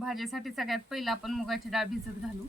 भाजीसाठी सगळ्यात पहिलं आपण मुगाची डाळ भिजत घालू.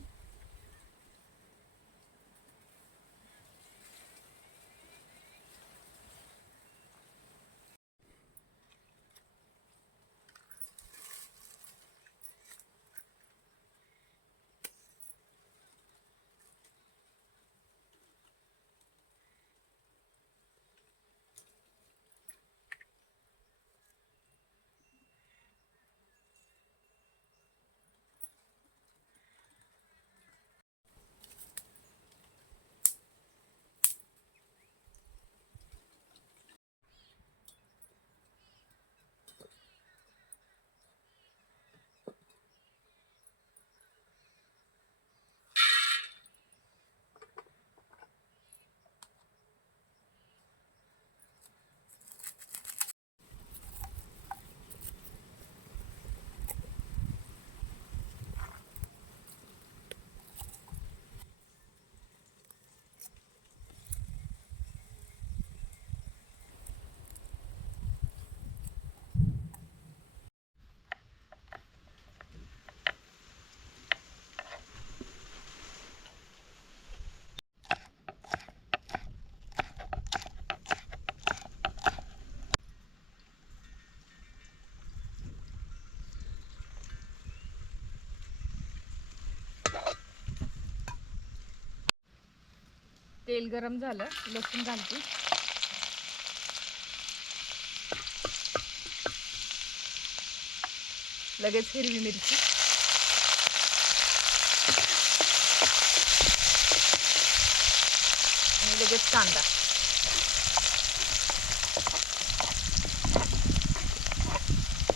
तेल गरम झालं लसूण घालते. लगेच हिरवी मिरची. आणि लगेच कांदा.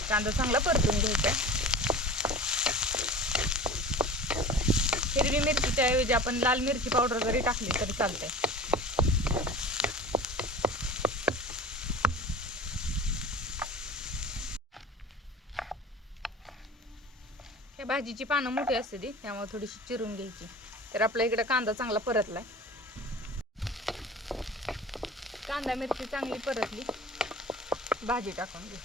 कांदा चांगला परतून घ्यायचा हिरवी मिरचीच्या ऐवजी आपण लाल मिरची पावडर जरी टाकली तरी चालतंय. ह्या भाजीची पानं मोठी असते ती त्यामुळे थोडीशी चिरून घ्यायची. तर आपल्या इकडे कांदा चांगला परतलाय. कांदा मिरची चांगली परतली. भाजी टाकून घे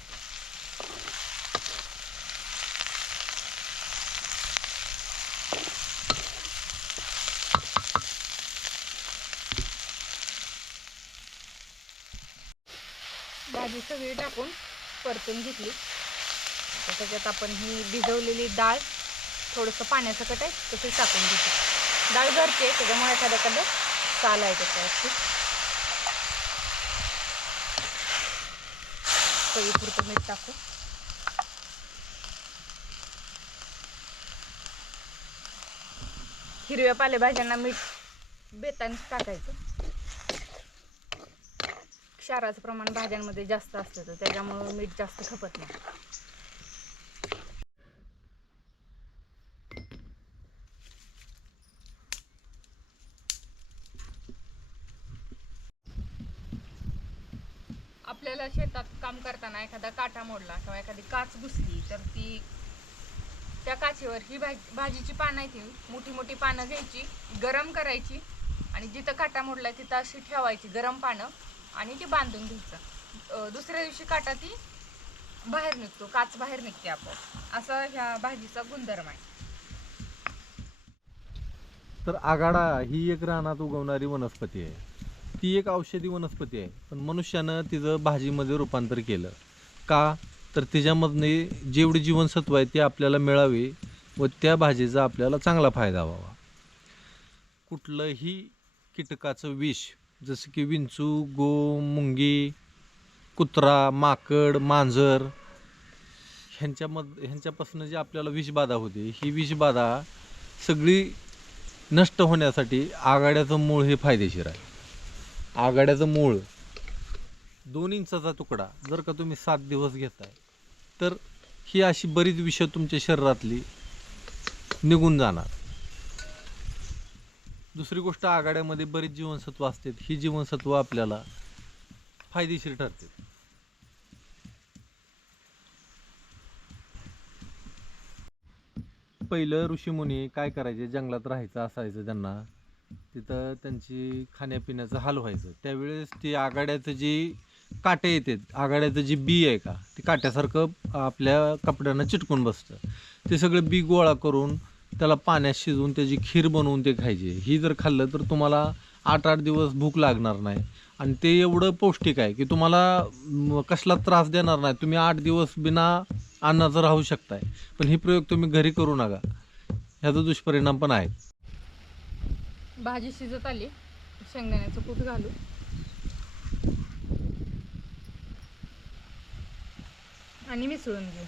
भाजी सगळी टाकून परतून घेतली. आता त्याच्यात आपण ही भिजवलेली डाळ थोडंसं पाण्यासकट आहे तसेच टाकून घेतली. डाळ घरची आहे त्याच्यामुळे एखाद्या एखादं चाल आहे त्याच्यावरती. चवीपुरतं मीठ टाकू हिरव्या पालेभाज्यांना मीठ बेतानेच टाकायचं. क्षाराचं प्रमाण भाज्यांमध्ये जास्त असतं तर त्याच्यामुळं मीठ जास्त खपत नाही. आपल्याला शेतात काम करताना एखादा काटा मोडला किंवा एखादी काच घुसली तर ती त्या काचेवर ही भाजी भाजीची पानं आहे ती मोठी मोठी पानं घ्यायची गरम करायची आणि जिथं काटा मोडलाय तिथं अशी ठेवायची गरम पानं. आणि ते बांधून घ्यायचं. दुसऱ्या दिवशी काटा ती बाहेर निघतो काच बाहेर निघते आपण असं ह्या भाजीचा गुणधर्म आहे. तर आगाडा ही एक रानात उगवणारी वनस्पती आहे. ती एक औषधी वनस्पती आहे. पण मनुष्यानं तिचं भाजीमध्ये रूपांतर केलं. का? तर तिच्यामधने जेवढी जीवनसत्व आहे ते आपल्याला मिळावी व त्या भाजीचा आपल्याला चांगला फायदा व्हावा. कुठलंही कीटकाचं विष जसं की विंचू गो मुंगी कुत्रा माकड मांजर ह्यांच्यामध ह्यांच्यापासून जी आपल्याला विषबाधा होते ही विषबाधा सगळी नष्ट होण्यासाठी आघाड्याचं मूळ हे फायदेशीर आहे. आघाड्याचं मूळ दोन इंचाचा तुकडा जर का तुम्ही सात दिवस घेताय तर ही अशी बरीच विषय तुमच्या शरीरातली निघून जाणार. दुसरी गोष्ट आघाड्यामध्ये बरीच जीवनसत्व असतात. ही जीवनसत्व आपल्याला फायदेशीर ठरते. पहिलं ऋषीमुनी काय करायचे? जंगलात राहायचं असायचं त्यांना. तिथं त्यांची खाण्यापिण्याचं हाल व्हायचं. त्यावेळेस ती आघाड्याचं जी काटे येतात आघाड्याचं जी बी आहे का ते काट्यासारखं आपल्या कपड्यांना चिटकून बसतं. ते सगळं बी गोळा करून त्याला पाण्यात शिजवून त्याची खीर बनवून ते खायचे. ही जर खाल्लं तर तुम्हाला आठ आठ दिवस भूक लागणार नाही. आणि ते एवढं पौष्टिक आहे की तुम्हाला कसला त्रास देणार नाही. तुम्ही आठ दिवस बिना अन्नाचं राहू शकताय. पण हे प्रयोग तुम्ही घरी करू नका. ह्याचा दुष्परिणाम पण आहे. भाजी शिजत आली. शेंगदाण्याचं कूट घालू. आणि मिसळून घेऊ.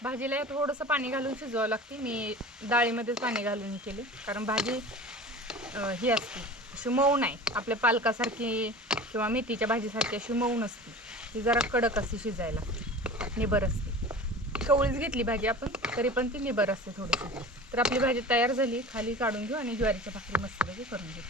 भाजीला थोडंसं पाणी घालून शिजवावं लागते. मी डाळीमध्येच पाणी घालून केले. कारण भाजी ही असते. अशी मऊ नाही. आपल्या पालकासारखी किंवा मेथीच्या भाजीसारखी अशी मऊ नसते. ती जरा कडक असते शिजायला निबर असते. कवळीच घेतली भाजी आपण तरी पण ती निबर असते थोडीशी. तर आपली भाजी तयार झाली. खाली काढून घेऊ आणि ज्वारीच्या भाकरी मस्तपैकी करून घेऊ.